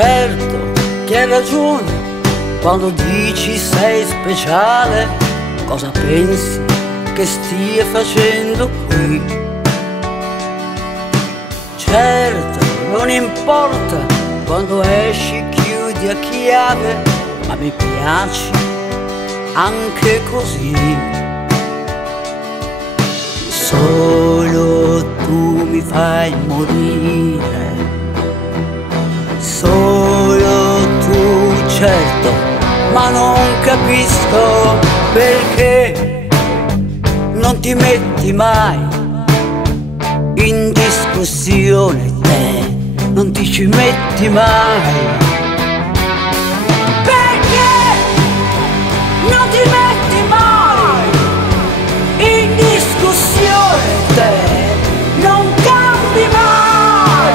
Certo che hai ragione quando dici sei speciale. Cosa pensi che stia facendo qui? Certo, non importa quando esci chiudi a chiave, ma mi piaci anche così. Solo tu mi fai morire, solo tu, certo, ma non capisco perché non ti metti mai in discussione, te non ti ci metti mai. Perché non ti metti mai in discussione, te non cambi mai.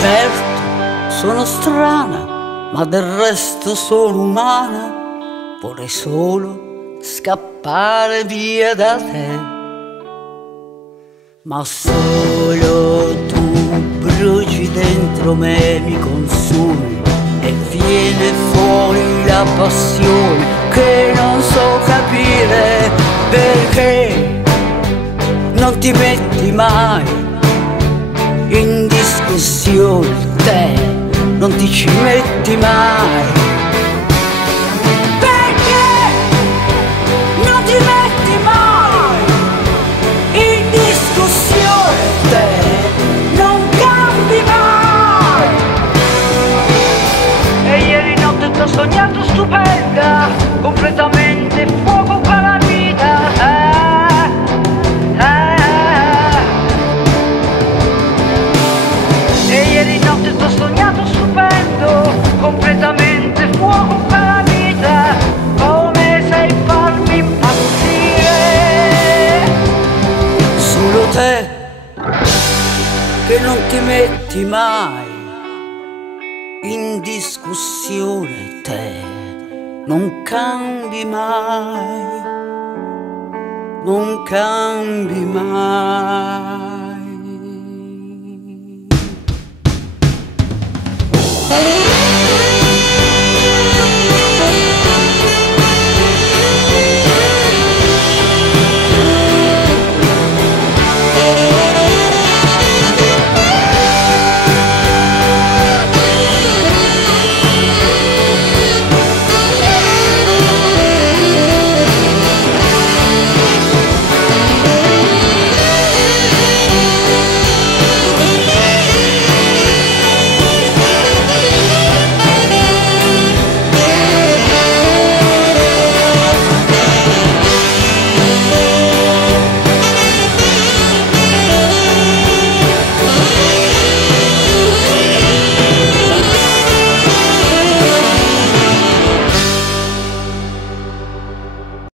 Certo, sono strana, ma del resto sono umana. Vorrei solo scappare via da te, ma solo tu bruci dentro me, mi consumi e viene fuori la passione che non so capire perché non ti metti mai in discussione, te non ti ci metti mai. Ho sognato stupenda, completamente fuoco per la vita. E ieri notte t'ho sognato stupendo, completamente fuoco per la vita. Come sai farmi impazzire? Solo te che non ti metti mai in discussione, te non cambi mai, non cambi mai.